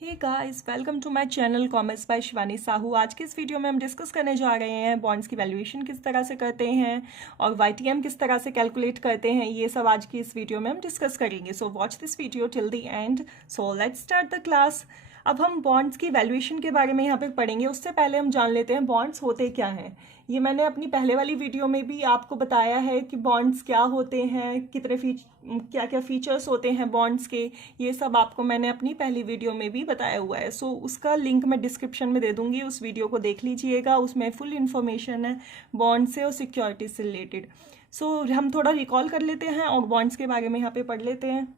Hey guys, welcome to my channel commerce by Shivani Sahu. आज की इस वीडियो में हम डिस्कस करने जा रहे हैं बॉन्ड्स की वैल्यूएशन किस तरह से करते हैं और वाईटीएम किस तरह से कैलकुलेट करते हैं। ये सब आज की इस वीडियो में हम डिस्कस करेंगे। So watch this video till the end. So let's start the class. अब हम बॉन्ड्स की वैल्यूएशन के बारे में यहाँ पे पढ़ेंगे। उससे पहले हम जान लेते हैं बॉन्ड्स होते क्या हैं। ये मैंने अपनी पहले वाली वीडियो में भी आपको बताया है कि बॉन्ड्स क्या होते हैं, कितने क्या क्या फीचर्स होते हैं बॉन्ड्स के। ये सब आपको मैंने अपनी पहली वीडियो में भी बताया हुआ है। सो उसका लिंक मैं डिस्क्रिप्शन में दे दूंगी, उस वीडियो को देख लीजिएगा। उसमें फुल इन्फॉर्मेशन है बॉन्ड से और सिक्योरिटी से रिलेटेड। सो हम थोड़ा रिकॉल कर लेते हैं और बॉन्ड्स के बारे में यहाँ पे पढ़ लेते हैं।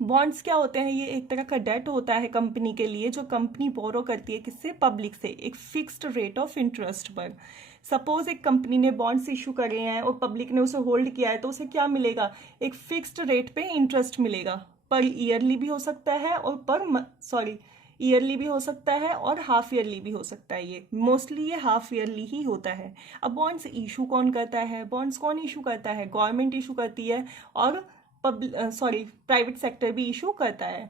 बॉन्ड्स क्या होते हैं? ये एक तरह का डेट होता है कंपनी के लिए, जो कंपनी बोरो करती है किससे? पब्लिक से, एक फिक्स्ड रेट ऑफ इंटरेस्ट पर। सपोज एक कंपनी ने बॉन्ड्स इशू करे हैं और पब्लिक ने उसे होल्ड किया है, तो उसे क्या मिलेगा? एक फिक्स्ड रेट पे इंटरेस्ट मिलेगा। पर ईयरली भी हो सकता है और ईयरली भी हो सकता है और हाफ ईयरली भी हो सकता है। ये मोस्टली ये हाफ ईयरली ही होता है। अब बॉन्ड्स इशू कौन करता है? बॉन्ड्स कौन इशू करता है? गवर्नमेंट इशू करती है और प्राइवेट सेक्टर भी इशू करता है।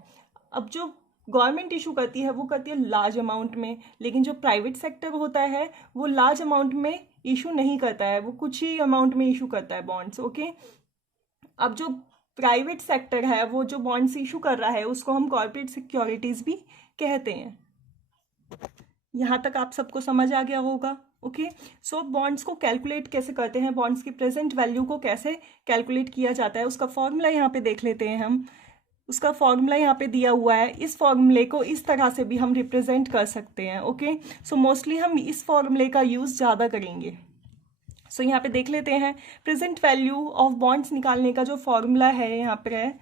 अब जो गवर्नमेंट इशू करती है वो करती है लार्ज अमाउंट में, लेकिन जो प्राइवेट सेक्टर होता है वो लार्ज अमाउंट में इशू नहीं करता है, वो कुछ ही अमाउंट में इशू करता है बॉन्ड्स। ओके, अब जो प्राइवेट सेक्टर है वो जो बॉन्ड्स इशू कर रहा है उसको हम कॉर्पोरेट सिक्योरिटीज भी कहते हैं। यहाँ तक आप सबको समझ आ गया होगा। ओके, सो बॉन्ड्स को कैलकुलेट कैसे करते हैं, बॉन्ड्स की प्रेजेंट वैल्यू को कैसे कैलकुलेट किया जाता है, उसका फॉर्मूला यहाँ पे देख लेते हैं हम। उसका फॉर्मूला यहाँ पे दिया हुआ है। इस फॉर्मूले को इस तरह से भी हम रिप्रेजेंट कर सकते हैं। ओके, सो मोस्टली हम इस फॉर्मूले का यूज़ ज़्यादा करेंगे। सो यहाँ पे देख लेते हैं प्रेजेंट वैल्यू ऑफ बॉन्ड्स निकालने का जो फॉर्मूला है यहाँ पर है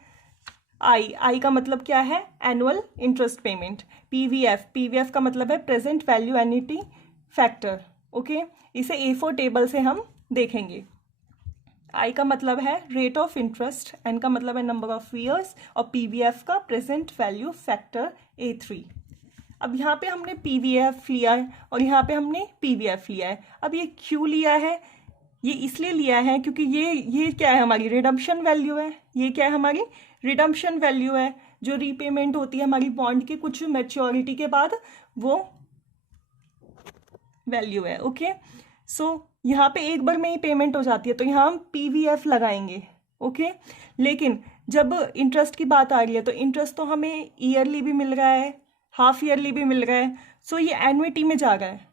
आई का मतलब क्या है? Annual interest payment. पीवीएफ का मतलब है present value annuity factor. Okay, इसे A4 टेबल से हम देखेंगे। आई का मतलब है रेट ऑफ इंटरेस्ट, एन का मतलब है नंबर ऑफ ईयर्स और पीवीएफ का प्रेजेंट वैल्यू फैक्टर A3। अब यहाँ पे हमने पीवीएफ लिया है और यहाँ पे हमने पीवीएफ लिया है। अब ये क्यों लिया है? ये इसलिए लिया है क्योंकि ये क्या है? हमारी रिडम्पशन वैल्यू है। ये क्या है? हमारी रिडम्पशन वैल्यू है। जो रीपेमेंट होती है हमारी बॉन्ड की कुछ मैच्योरिटी के बाद, वो वैल्यू है। ओके, सो यहाँ पे एक बार में ही पेमेंट हो जाती है तो यहाँ हम पीवीएफ लगाएंगे। ओके, लेकिन जब इंटरेस्ट की बात आ रही है तो इंटरेस्ट तो हमें ईयरली भी मिल रहा है, हाफ ईयरली भी मिल रहा है। सो ये एन्युटी में जा रहा है।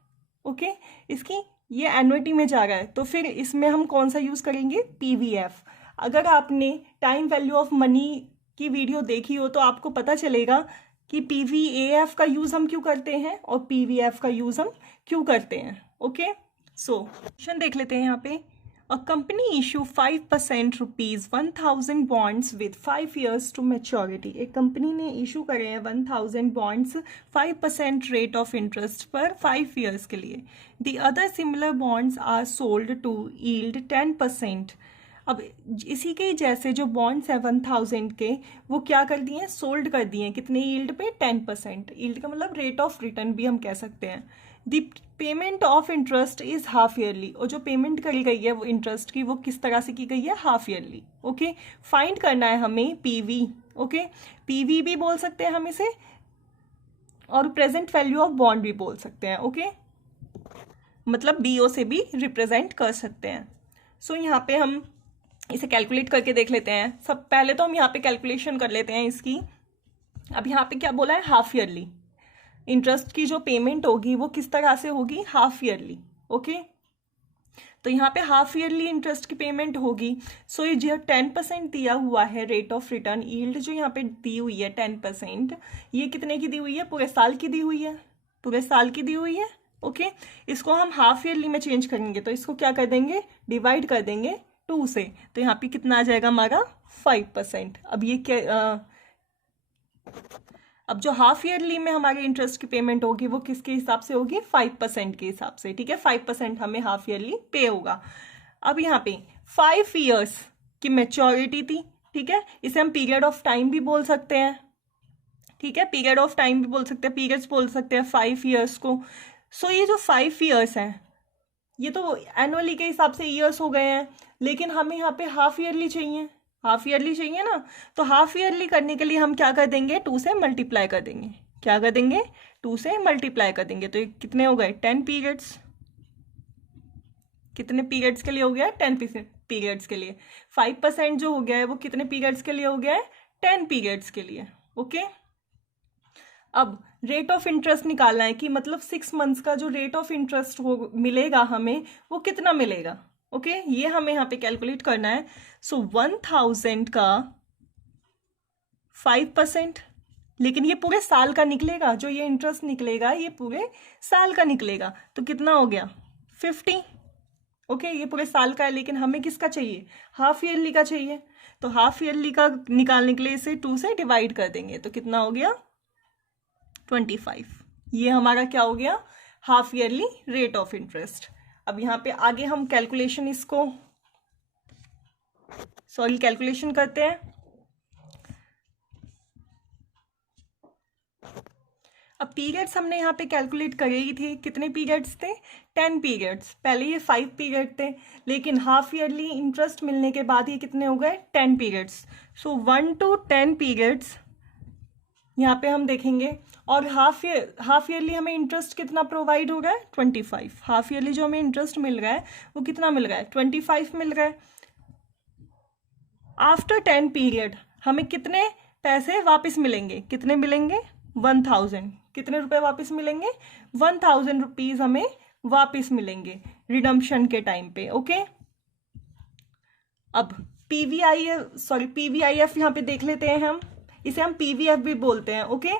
ओके, इसकी ये एन्युटी में जा रहा है, तो फिर इसमें हम कौन सा यूज़ करेंगे? पीवीएफ। अगर आपने टाइम वैल्यू ऑफ मनी की वीडियो देखी हो तो आपको पता चलेगा कि पीवीएफ का यूज़ हम क्यों करते हैं और पीवीएफ का यूज़ हम क्यों करते हैं। ओके, सो क्वेश्चन देख लेते हैं यहाँ पे। A company issue 5% ₹1000 bonds with 5 years to maturity. एक कंपनी ने इशू करे हैं 1000 बॉन्ड्स 5% रेट ऑफ इंटरेस्ट पर 5 years के लिए। The other similar bonds are sold to yield 10%। अब इसी के जैसे जो बॉन्ड्स है 1000 के, वो क्या कर दिए हैं? सोल्ड कर दिए हैं। कितने यील्ड पे? 10%। यील्ड का मतलब रेट ऑफ रिटर्न भी हम कह सकते हैं। The payment of interest is half yearly, और जो पेमेंट करी गई है वो इंटरेस्ट की, वो किस तरह से की गई है? Half yearly. ओके, फाइंड करना है हमें पीवी। ओके, पीवी भी बोल सकते हैं हम इसे और प्रेजेंट वैल्यू ऑफ बॉन्ड भी बोल सकते हैं। ओके, मतलब बीओ से भी रिप्रेजेंट कर सकते हैं। सो यहाँ पे हम इसे कैलकुलेट करके देख लेते हैं। सब पहले तो हम यहाँ पे कैलकुलेशन कर लेते हैं इसकी। अब यहाँ पे क्या बोला है? Half yearly. इंटरेस्ट की जो पेमेंट होगी वो किस तरह से होगी? Half yearly. ओके, तो यहाँ पे हाफ ईयरली इंटरेस्ट की पेमेंट होगी। सो ये जो 10% दिया हुआ है रेट ऑफ रिटर्न, यील्ड जो यहाँ पे दी हुई है 10%, ये कितने की दी हुई है? पूरे साल की दी हुई है। पूरे साल की दी हुई है। ओके, इसको हम हाफ ईयरली में चेंज करेंगे तो इसको क्या कर देंगे? डिवाइड कर देंगे 2 से। तो यहाँ पे कितना आ जाएगा हमारा? 5%। अब ये क्या अब जो हाफ ईयरली में हमारे इंटरेस्ट की पेमेंट होगी वो किसके हिसाब से होगी? 5% के हिसाब से। ठीक है, 5% हमें हाफ ईयरली पे होगा। अब यहाँ पे 5 years की मैच्योरिटी थी। ठीक है, इसे हम पीरियड ऑफ टाइम भी बोल सकते हैं। ठीक है, पीरियड ऑफ टाइम भी बोल सकते हैं, पीरियड्स बोल सकते हैं 5 years को। सो ये जो 5 years हैं ये तो एनुअली के हिसाब से ईयर्स हो गए हैं, लेकिन हमें यहाँ पे हाफ ईयरली चाहिए। हाफ ईयरली चाहिए ना, तो हाफ ईयरली करने के लिए हम क्या कर देंगे? 2 से मल्टीप्लाई कर देंगे। क्या कर देंगे, 2 से मल्टीप्लाई कर देंगे। तो ये कितने हो गए, 10 पीरियड्स। कितने पीरियड्स के लिए हो गया है, 10 पीरियड्स के लिए। 5% जो हो गया है वो कितने पीरियड्स के लिए हो गया है, 10 पीरियड्स के लिए। ओके, अब रेट ऑफ इंटरेस्ट निकालना है कि मतलब 6 मंथ्स का जो रेट ऑफ इंटरेस्ट हो मिलेगा हमें, वो कितना मिलेगा। ओके, ये हमें यहाँ पे कैलकुलेट करना है। सो 1000 का 5%, लेकिन ये पूरे साल का निकलेगा, जो ये इंटरेस्ट निकलेगा ये पूरे साल का निकलेगा। तो कितना हो गया, 50। ओके, ये पूरे साल का है, लेकिन हमें किसका चाहिए, हाफ ईयरली का चाहिए। तो हाफ ईयरली का निकालने के लिए इसे 2 से डिवाइड कर देंगे। तो कितना हो गया, 25। ये हमारा क्या हो गया, half yearly rate of interest. अब यहाँ पे आगे हम कैलकुलेशन कैलकुलेशन करते हैं। अब पीरियड्स हमने यहाँ पे कैलकुलेट करे ही थे, कितने पीरियड्स थे, 10 पीरियड्स। पहले ये 5 पीरियड थे, लेकिन हाफ ईयरली इंटरेस्ट मिलने के बाद ये कितने हो गए, 10 पीरियड्स। सो 1 to 10 पीरियड्स यहाँ पे हम देखेंगे। और हाफ ईयरली हमें इंटरेस्ट कितना प्रोवाइड हो रहा है, 25। हाफ ईयरली जो हमें इंटरेस्ट मिल रहा है वो कितना मिल रहा है, 25 मिल रहा है। आफ्टर 10 पीरियड हमें कितने पैसे वापस मिलेंगे, कितने मिलेंगे, 1000। कितने रुपए वापस मिलेंगे, 1000 रुपीज हमें वापस मिलेंगे रिडम्पशन के टाइम पे। ओके, अब पीवीआईएफ यहाँ पे देख लेते हैं हम, इसे हम पीवीएफ भी बोलते हैं। ओके,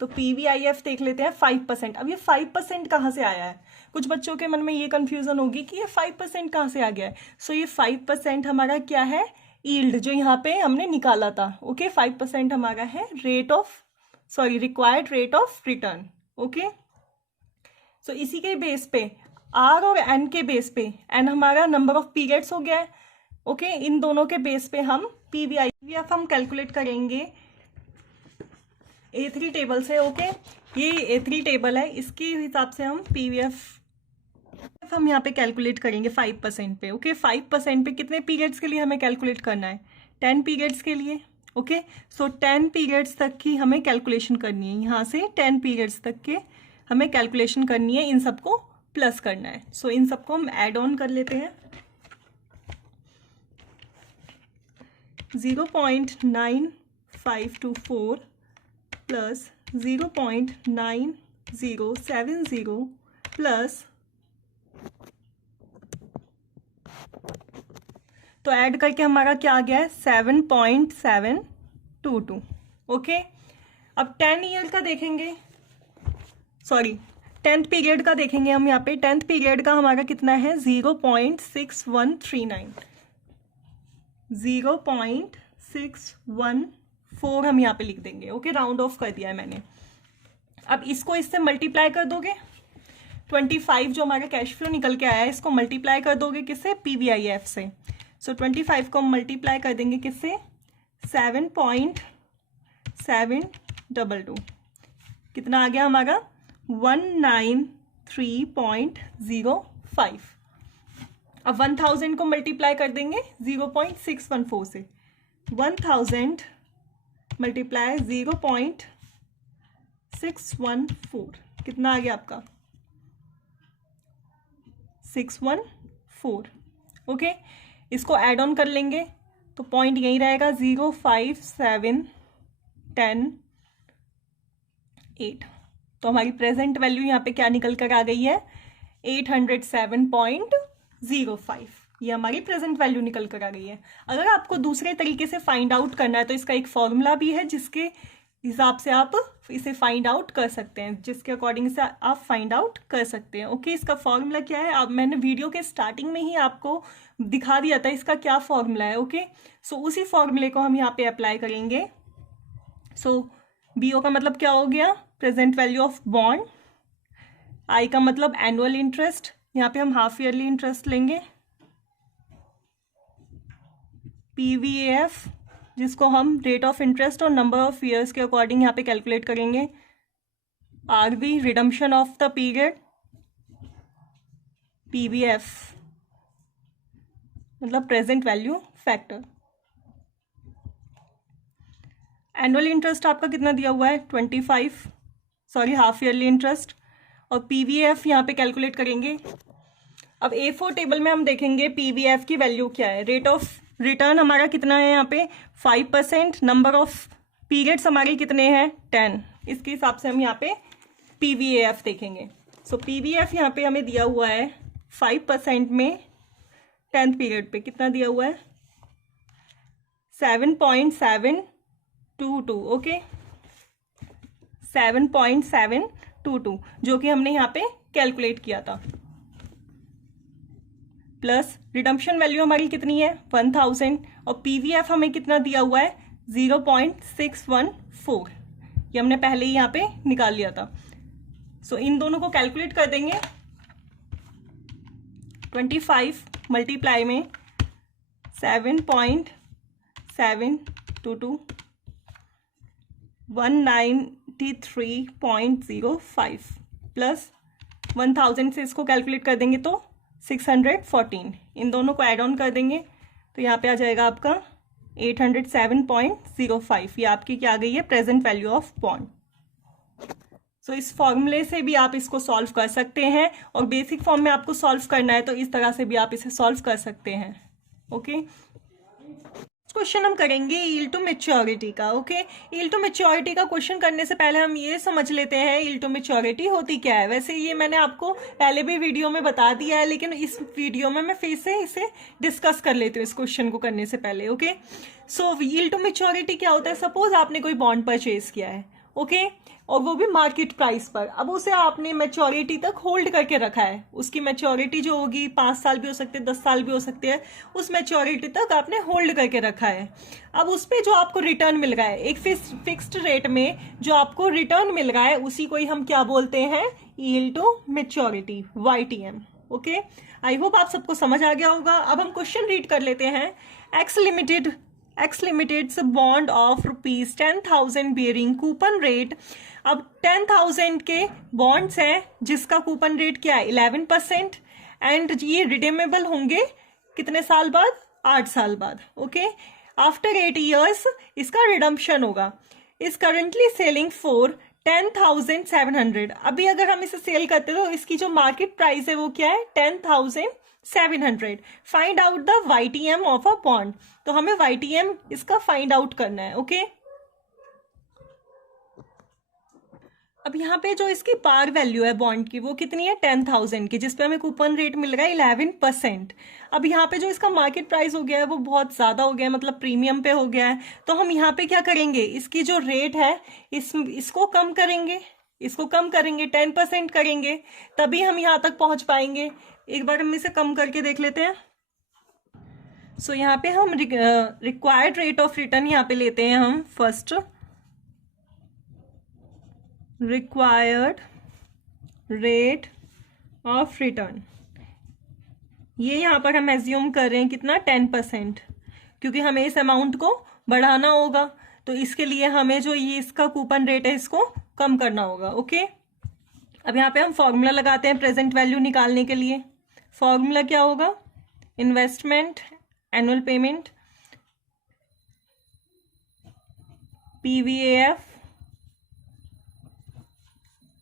तो पीवीआईएफ देख लेते हैं 5%। अब ये 5% कहाँ से आया है, कुछ बच्चों के मन में ये कंफ्यूजन होगी कि ये 5% कहाँ से आ गया है। सो ये 5% हमारा क्या है, यील्ड जो यहाँ पे हमने निकाला था। ओके, 5% हमारा है required rate of return. Okay, so इसी के बेस पे आर और एन के बेस पे, एन हमारा नंबर ऑफ पीरियड्स हो गया है। ओके, इन दोनों के बेस पे हम पीवीआईएफ हम कैलकुलेट करेंगे A3 टेबल से। ओके, ये A3 टेबल है, इसके हिसाब से हम पीवीएफ हम यहाँ पे कैलकुलेट करेंगे 5% पे। ओके, 5% पे कितने पीरियड्स के लिए हमें कैलकुलेट करना है, 10 पीरियड्स के लिए। ओके, सो 10 पीरियड्स तक की हमें कैलकुलेशन करनी है, यहाँ से 10 पीरियड्स तक के हमें कैलकुलेशन करनी है, इन सबको प्लस करना है। सो इन सबको हम ऐड ऑन कर लेते हैं। 0.9524 प्लस 0.9070 प्लस, तो ऐड करके हमारा क्या आ गया है, 7.722। ओके, अब 10 ईयर का देखेंगे, 10th पीरियड का देखेंगे हम। यहाँ पे 10th पीरियड का हमारा कितना है, 0.6139, 0.614 हम यहाँ पे लिख देंगे। ओके, राउंड ऑफ कर दिया है मैंने। अब इसको इससे मल्टीप्लाई कर दोगे, 25 जो हमारा कैश फ्लो निकल के आया है, इसको मल्टीप्लाई कर दोगे किससे, पीवीआईएफ से। सो 25 को हम मल्टीप्लाई कर देंगे किससे, 7.722। कितना आ गया हमारा, 193.05। अब 1000 को मल्टीप्लाई कर देंगे 0.614 से, 1000 मल्टीप्लाई 0.614, कितना आ गया आपका, 614। ओके, इसको ऐड ऑन कर लेंगे तो पॉइंट यही रहेगा, 05710 तो हमारी प्रेजेंट वैल्यू यहाँ पे क्या निकल कर आ गई है, 807.05। ये हमारी प्रेजेंट वैल्यू निकल कर आ गई है। अगर आपको दूसरे तरीके से फाइंड आउट करना है तो इसका एक फॉर्मूला भी है, जिसके हिसाब से आप इसे फाइंड आउट कर सकते हैं, जिसके अकॉर्डिंग से आप फाइंड आउट कर सकते हैं। ओके, इसका फॉर्मूला क्या है, अब मैंने वीडियो के स्टार्टिंग में ही आपको दिखा दिया था इसका क्या फॉर्मूला है। ओके, सो उसी फॉर्मूले को हम यहाँ पे अप्लाई करेंगे। सो बीओ का मतलब क्या हो गया, present value of bond. I का मतलब एनुअल इंटरेस्ट, यहाँ पे हम हाफ ईयरली इंटरेस्ट लेंगे। पीवीएफ, जिसको हम रेट ऑफ इंटरेस्ट और नंबर ऑफ ईयर्स के अकॉर्डिंग यहाँ पे कैलकुलेट करेंगे। RV, redemption of the period. PVF मतलब present value factor. Annual interest आपका कितना दिया हुआ है 25, सॉरी हाफ ईयरली इंटरेस्ट, और पीवीएफ यहाँ पे कैलकुलेट करेंगे। अब A4 टेबल में हम देखेंगे पीवीएफ की वैल्यू क्या है। रेट ऑफ रिटर्न हमारा कितना है यहाँ पे 5%, नंबर ऑफ पीरियड्स हमारे कितने हैं 10, इसके हिसाब से हम यहाँ पे पीवीएफ देखेंगे। सो पीवीएफ यहाँ पे हमें दिया हुआ है 5% में 10th पीरियड पे कितना दिया हुआ है 7.722, ओके 7.722 जो कि हमने यहाँ पे कैलकुलेट किया था, प्लस रिडम्पशन वैल्यू हमारी कितनी है 1000, और पीवीएफ हमें कितना दिया हुआ है 0.614, ये हमने पहले ही यहाँ पे निकाल लिया था। सो इन दोनों को कैलकुलेट कर देंगे। 25 मल्टीप्लाई में 7.722 193.05 प्लस 1000 से इसको कैलकुलेट कर देंगे तो 614, इन दोनों को ऐड ऑन कर देंगे तो यहाँ पे आ जाएगा आपका 807.05, ये आपकी क्या आ गई है प्रेजेंट वैल्यू ऑफ बॉन्ड। सो इस फॉर्मूले से भी आप इसको सॉल्व कर सकते हैं, और बेसिक फॉर्म में आपको सॉल्व करना है तो इस तरह से भी आप इसे सॉल्व कर सकते हैं। ओके क्वेश्चन हम करेंगे यील्ड टू मैच्योरिटी का। ओके यील्ड टू मैच्योरिटी का क्वेश्चन करने से पहले हम ये समझ लेते हैं यील्ड टू मैच्योरिटी होती क्या है। वैसे ये मैंने आपको पहले भी वीडियो में बता दिया है, लेकिन इस वीडियो में मैं फिर से इसे डिस्कस कर लेती हूँ इस क्वेश्चन को करने से पहले। Okay so yield to maturity क्या होता है। सपोज आपने कोई बॉन्ड परचेज किया है, ओके और वो भी मार्केट प्राइस पर, अब उसे आपने मैच्योरिटी तक होल्ड करके रखा है, उसकी मैच्योरिटी जो होगी 5 साल भी हो सकते हैं 10 साल भी हो सकते हैं, उस मैच्योरिटी तक आपने होल्ड करके रखा है। अब उस पर जो आपको रिटर्न मिल रहा है एक फिक्स्ड रेट में जो आपको रिटर्न मिल रहा है उसी को ही हम क्या बोलते हैं yield to maturity YTM। Okay I hope आप सबको समझ आ गया होगा। अब हम क्वेश्चन रीड कर लेते हैं। X limiteds bond of ₹10,000 bearing coupon rate. अब 10,000 के बॉन्ड्स हैं जिसका कूपन रेट क्या है 11%, एंड ये रिडीमेबल होंगे कितने साल बाद 8 साल बाद। ओके आफ्टर 8 years इसका रिडम्पशन होगा। Is currently selling for 10,700। अभी अगर हम इसे सेल करते तो इसकी जो मार्केट प्राइस है वो क्या है 10,700। Find out the YTM of a bond, तो हमें YTM इसका फाइंड आउट करना है। ओके अब यहाँ पे जो इसकी पार वैल्यू है बॉन्ड की वो कितनी है 10,000 की, जिसपे हमें कूपन रेट मिल रहा है 11%। अब यहाँ पे जो इसका मार्केट प्राइस हो गया है वो बहुत ज्यादा हो गया है, मतलब प्रीमियम पे हो गया है, तो हम यहाँ पे क्या करेंगे इसकी जो रेट है इसको कम करेंगे, 10% करेंगे, तभी हम यहाँ तक पहुंच पाएंगे। एक बार हम इसे कम करके देख लेते हैं। सो यहाँ पे हम रिक्वायर्ड रेट ऑफ रिटर्न यहाँ पे लेते हैं हम first, required rate of return, ये यहाँ पर हम एज्यूम कर रहे हैं कितना 10%, क्योंकि हमें इस अमाउंट को बढ़ाना होगा, तो इसके लिए हमें जो ये इसका कूपन रेट है इसको कम करना होगा। ओके अब यहाँ पे हम फॉर्मूला लगाते हैं प्रेजेंट वैल्यू निकालने के लिए। फॉर्मूला क्या होगा investment annual payment PVAF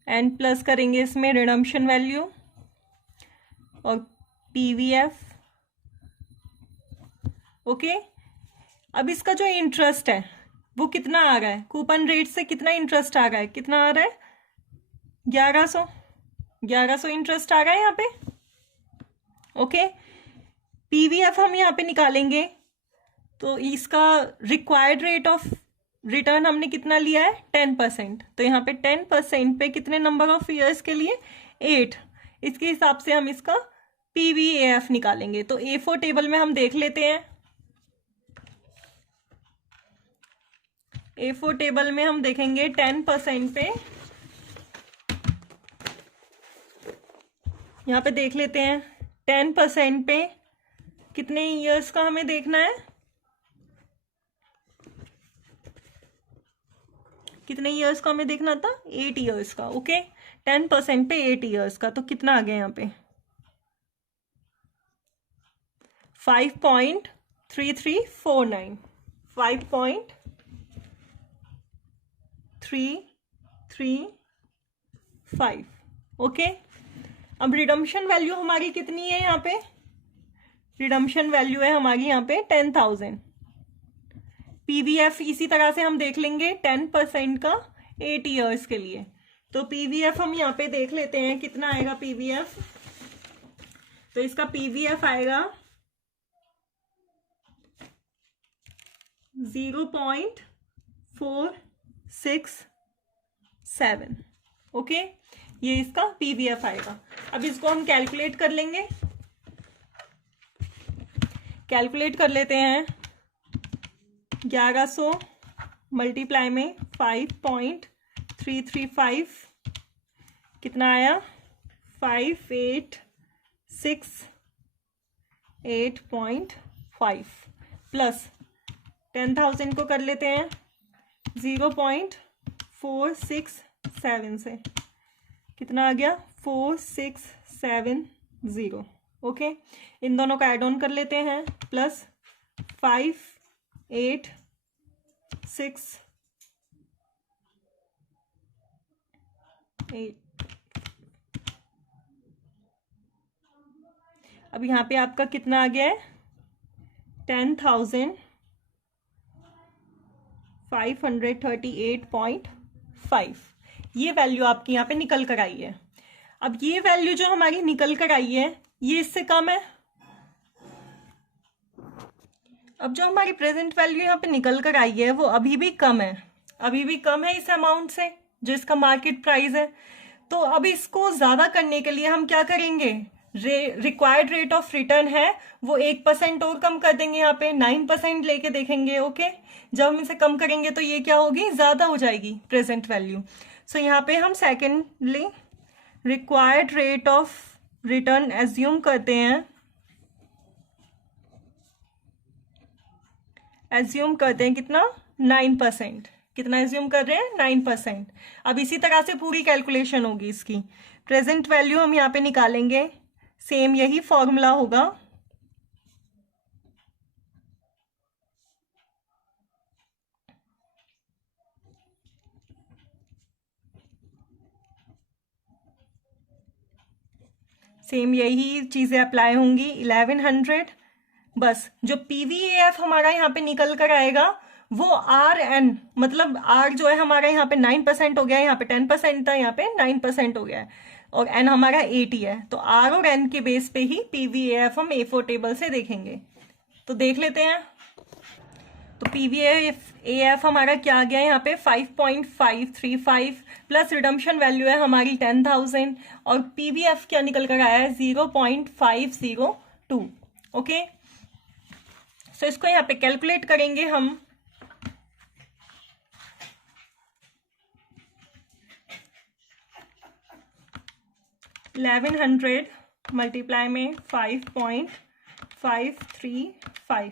and plus करेंगे इसमें रिडम्पशन वैल्यू और PVF। ओके अब इसका जो इंटरेस्ट है वो कितना आ रहा है, कूपन रेट से कितना इंटरेस्ट आ रहा है, कितना आ रहा है 1100 इंटरेस्ट आ रहा है यहाँ पे। ओके PVF हम यहाँ पे निकालेंगे तो इसका रिक्वायर्ड रेट ऑफ रिटर्न हमने कितना लिया है 10%, तो यहाँ पे 10% पे कितने नंबर ऑफ ईयर्स के लिए 8, इसके हिसाब से हम इसका PVAF निकालेंगे। तो A4 टेबल में हम देख लेते हैं। A4 टेबल में हम देखेंगे 10% पे, यहाँ पे देख लेते हैं 10% पे कितने ईयर्स का हमें देखना है, कितने ईयर्स का हमें देखना था 8 ईयर्स का। ओके 10% पे 8 ईयर्स का, तो कितना आ गया यहाँ पे 5.3349, 335। ओके, अब रिडम्पशन वैल्यू हमारी कितनी है यहाँ पे? रिडम्पशन वैल्यू है हमारी यहाँ पे 10,000। पीवीएफ इसी तरह से हम देख लेंगे 10% का 8 ईयर्स के लिए। तो पीवीएफ हम यहाँ पे देख लेते हैं कितना आएगा पीवीएफ। तो इसका पीवीएफ आएगा 0.467। ओके, ये इसका पीवीएफ आएगा। अब इसको हम कैलकुलेट कर लेंगे। कैलकुलेट कर लेते हैं। 1100 मल्टीप्लाई में 5.335 कितना आया? 5868.5 प्लस 10,000 को कर लेते हैं 0.467 से, कितना आ गया? 4670। ओके, इन दोनों का एड ऑन कर लेते हैं प्लस 5868। अब यहाँ पे आपका कितना आ गया है? 10,538.5। ये वैल्यू आपकी यहाँ पे निकल कर आई है। अब ये वैल्यू जो हमारी निकल कर आई है ये इससे कम है। अब जो हमारी प्रेजेंट वैल्यू यहाँ पे निकल कर आई है वो अभी भी कम है, अभी भी कम है इस अमाउंट से जो इसका मार्केट प्राइस है। तो अब इसको ज्यादा करने के लिए हम क्या करेंगे? रिक्वायर्ड रेट ऑफ रिटर्न है वो 1% और कम कर देंगे, यहाँ पे 9% लेके देखेंगे। ओके, जब हम इसे कम करेंगे तो ये क्या होगी? ज्यादा हो जाएगी प्रेजेंट वैल्यू। सो यहाँ पे हम secondly required rate of return assume करते हैं, कितना? 9%। कितना एज्यूम कर रहे हैं? 9%। अब इसी तरह से पूरी कैलकुलेशन होगी इसकी। प्रेजेंट वैल्यू हम यहाँ पे निकालेंगे, सेम यही फॉर्मूला होगा। सेम यही चीजें अप्लाई होंगी। 1100 बस जो पीवीएफ हमारा यहाँ पे निकल कर आएगा वो आर एन, मतलब आर जो है हमारा यहाँ पे 9% हो गया है, यहाँ पे 10% था, यहाँ पे 9% हो गया है, और एन हमारा 80 है। तो आर और एन के बेस पे ही पीवीएफ हम A4 टेबल से देखेंगे। तो देख लेते हैं। तो पीवीएफ हमारा क्या आ गया है यहाँ पे? 5.535 प्लस रिडम्पशन वैल्यू है हमारी 10,000 और पीवीएफ क्या निकल कर आया है? 0.502। ओके, सो इसको यहाँ पे कैलकुलेट करेंगे हम। $1100 मल्टीप्लाई में 5.535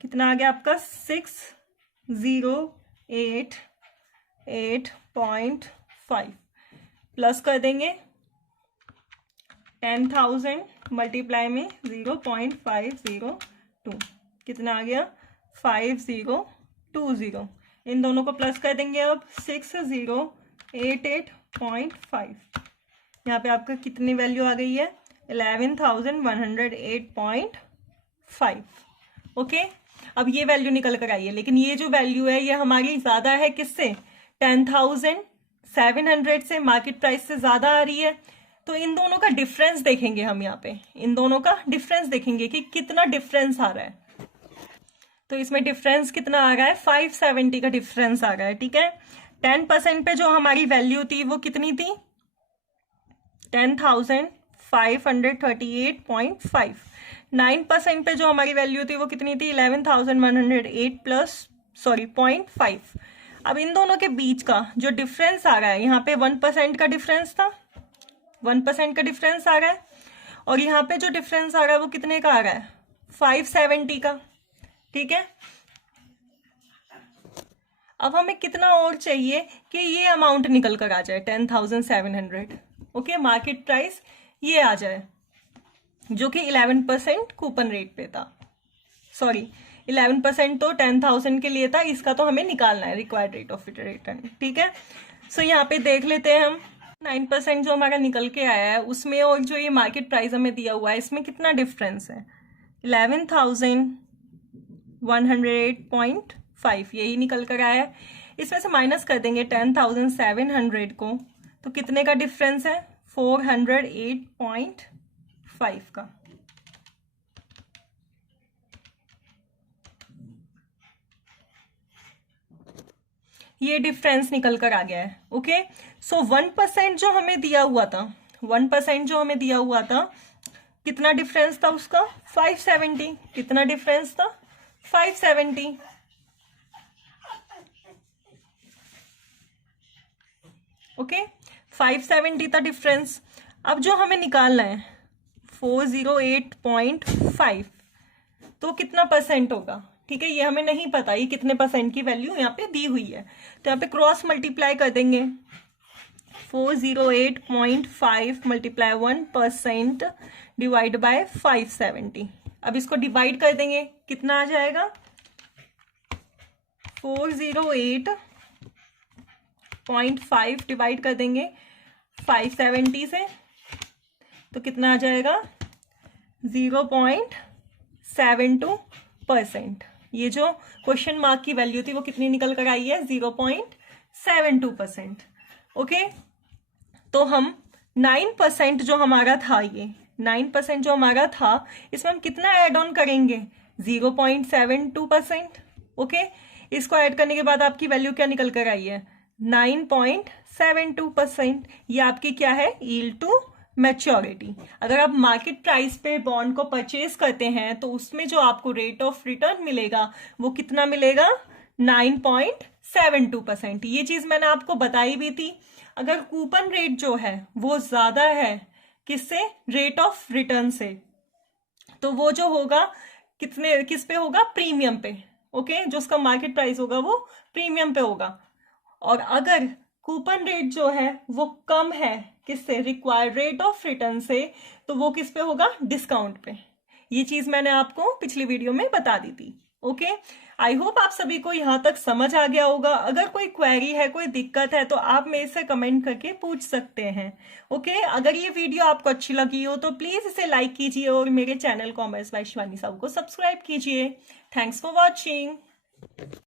कितना आ गया आपका? 6088.5 प्लस कर देंगे 10,000 मल्टीप्लाई में 0.502 कितना आ गया? 5020। इन दोनों को प्लस कर देंगे अब 6088.5। यहाँ पे आपका कितनी वैल्यू आ गई है? 11,108.5। ओके, अब ये वैल्यू निकल कर आई है, लेकिन ये जो वैल्यू है ये हमारी ज्यादा है किससे? 10,700 से, मार्केट प्राइस से ज्यादा आ रही है। तो इन दोनों का डिफरेंस देखेंगे हम यहाँ पे, इन दोनों का डिफरेंस देखेंगे कि कितना डिफरेंस आ रहा है। तो इसमें डिफरेंस कितना आ रहा है? 570 का डिफरेंस आ रहा है। ठीक है, 10% पे जो हमारी वैल्यू थी वो कितनी थी? 10,538.5। 9% पे जो हमारी वैल्यू थी वो कितनी थी? 11,108 प्लस 0.5। अब इन दोनों के बीच का जो डिफरेंस आ रहा है, यहाँ पे 1% का डिफरेंस था, 1% का डिफरेंस आ रहा है, और यहाँ पे जो डिफरेंस आ रहा है वो कितने का आ रहा है? 570 का। ठीक है, अब हमें कितना और चाहिए कि ये अमाउंट निकल कर आ जाए 10,700। ओके, मार्केट प्राइस ये आ जाए जो कि 11% कूपन रेट पे था, सॉरी 11% तो 10,000 के लिए था, इसका तो हमें निकालना है रिक्वायर्ड रेट ऑफ रिटर्न। ठीक है, सो यहाँ पे देख लेते हैं हम 9% जो हमारा निकल के आया है उसमें और जो ये मार्केट प्राइस हमें दिया हुआ है इसमें कितना डिफरेंस है। 11,108.5 यही निकल कर आया है। इसमें से माइनस कर देंगे 10,700 को, तो कितने का डिफरेंस है, 408.5 का। ये डिफरेंस निकल कर आ गया है। ओके, सो 1% जो हमें दिया हुआ था, 1% जो हमें दिया हुआ था, कितना डिफरेंस था उसका, 570। कितना डिफरेंस था, 570। ओके, 570 था डिफरेंस। अब जो हमें निकालना है 408.5, तो कितना परसेंट होगा। ठीक है, ये हमें नहीं पता ये कितने परसेंट की वैल्यू यहाँ पे दी हुई है, तो यहाँ पे क्रॉस मल्टीप्लाई कर देंगे। 408.5 मल्टीप्लाई 1% डिवाइड बाय 570। अब इसको डिवाइड कर देंगे, कितना आ जाएगा, 408.5 डिवाइड कर देंगे 570 से, तो कितना आ जाएगा, 0.72%। ये जो क्वेश्चन मार्क की वैल्यू थी वो कितनी निकल कर आई है, 0.72%। ओके, तो हम 9% जो हमारा था, ये 9% जो हमारा था, इसमें हम कितना ऐड ऑन करेंगे, 0.72%। ओके, इसको ऐड करने के बाद आपकी वैल्यू क्या निकल कर आई है, 9.72%। ये आपकी क्या है, यील्ड टू मैच्योरिटी। अगर आप मार्केट प्राइस पे बॉन्ड को परचेज करते हैं तो उसमें जो आपको रेट ऑफ रिटर्न मिलेगा वो कितना मिलेगा, 9.72%। ये चीज मैंने आपको बताई भी थी। अगर कूपन रेट जो है वो ज्यादा है किससे, रेट ऑफ रिटर्न से, तो वो जो होगा किस पे होगा, प्रीमियम पे। ओके, जो उसका मार्केट प्राइस होगा वो प्रीमियम पे होगा। और अगर कूपन रेट जो है वो कम है किससे, रिक्वायर्ड रेट ऑफ रिटर्न से, तो वो किस पे होगा, डिस्काउंट पे। ये चीज मैंने आपको पिछली वीडियो में बता दी थी। ओके, आई होप आप सभी को यहां तक समझ आ गया होगा। अगर कोई क्वेरी है, कोई दिक्कत है, तो आप मेरे से कमेंट करके पूछ सकते हैं। ओके, अगर ये वीडियो आपको अच्छी लगी हो तो प्लीज इसे लाइक कीजिए और मेरे channel commerce by Shivani Sahu को सब्सक्राइब कीजिए। Thanks for watching.